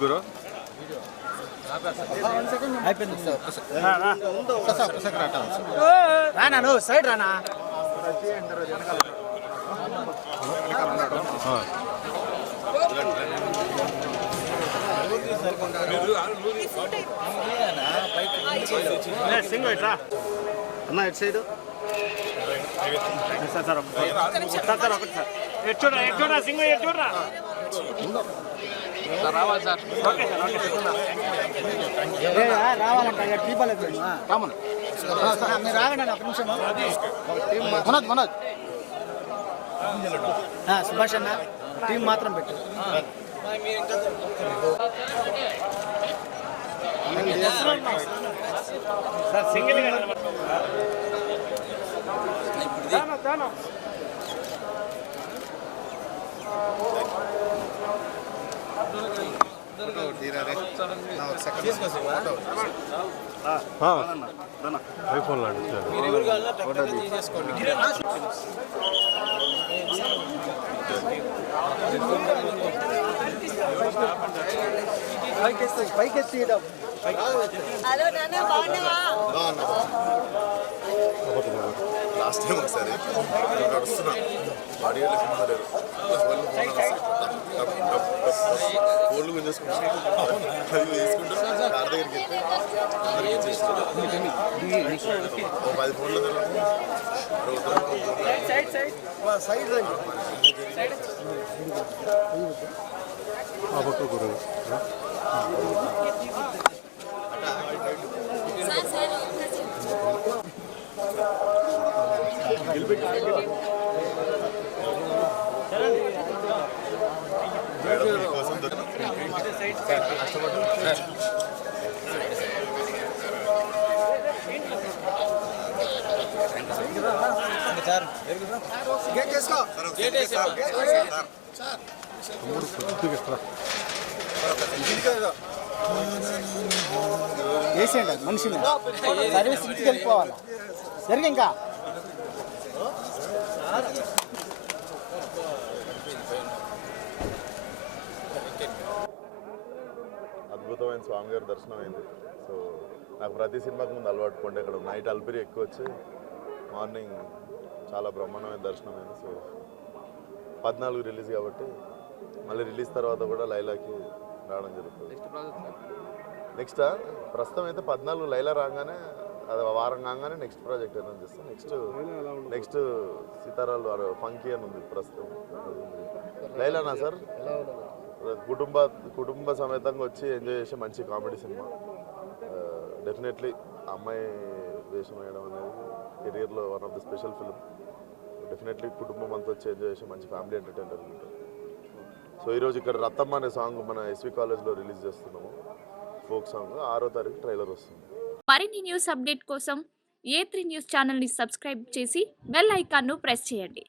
గురు రానా నువ్వు సైడ్ రానా సింగ్ ఇట్రా అన్న ఇటు సైడ్ సార్ సార్ సార్ ఒకటి సార్ ఎటు చూడరా సింగ్ ఎటు చూడరా రావాలి సార్ ఓకే సార్ ఓకే రావాలంట టీపలేదు రామన్ మీరు రాగండి ఒక నిమిషం మనోజ్ మనోజ్ సుభాష్ అన్న టీం మాత్రం పెట్టు సార్ సింగిల్ ఐఫోన్ పైకెత్తి లాస్ట్ టైం ఒకసారి నడుస్తున్నా బాడీ లేరు ఫోన్లు గుంజేసుకుంటా అది వేసుకుంటూ కార్ దగ్గరికి వెళ్తే అందరికీ చేస్తున్నా 10 ఫోన్లు వేసేయండి మనిషిని సర్వీస్ ఇంటికి వెళ్ళిపోవాలి జరిగి ఇంకా అద్భుతమైన స్వామి గారి దర్శనం అయింది. సో నాకు ప్రతి సినిమాకి ముందు అలవాటు కొంటే ఇక్కడ నైట్ అల్పిరి ఎక్కువ వచ్చి మార్నింగ్ చాలా బ్రహ్మాండమైన దర్శనం అయింది. సో 14 రిలీజ్ కాబట్టి మళ్ళీ రిలీజ్ తర్వాత కూడా లైలాకి రావడం జరుగుతుంది. నెక్స్ట్ ప్రస్తుతం అయితే 14 లైలా రాగానే అది వారం కాగానే నెక్స్ట్ ప్రాజెక్ట్ ఏదైనా చేస్తాం. నెక్స్ట్ సీతారాలు ఫంకీ అని ఉంది ప్రస్తుతం. లైలానా సార్ కుటుంబ సమేతంగా వచ్చి ఎంజాయ్ చేసే మంచి కామెడీ సినిమా. డెఫినెట్లీ అమ్మాయి వేషం వేయడం అనేది కెరియర్లో one of the special film. Definitely కుటుంబం అంతా వచ్చి ఎంజాయ్ చేసే మంచి ఫ్యామిలీ ఎంటర్టైనర్ ఉంటుంది. సో ఈరోజు ఇక్కడ రత్తమ్మ అనే సాంగ్ మన ఎస్వి కాలేజ్లో రిలీజ్ చేస్తున్నాము. ఫోక్ సాంగ్ 6వ తారీఖు ట్రైలర్ వస్తుంది. మరిన్ని న్యూస్ అప్డేట్ కోసం A3 న్యూస్ ఛానల్ని సబ్స్క్రైబ్ చేసి బెల్ ఐకాన్ను ప్రెస్ చేయండి.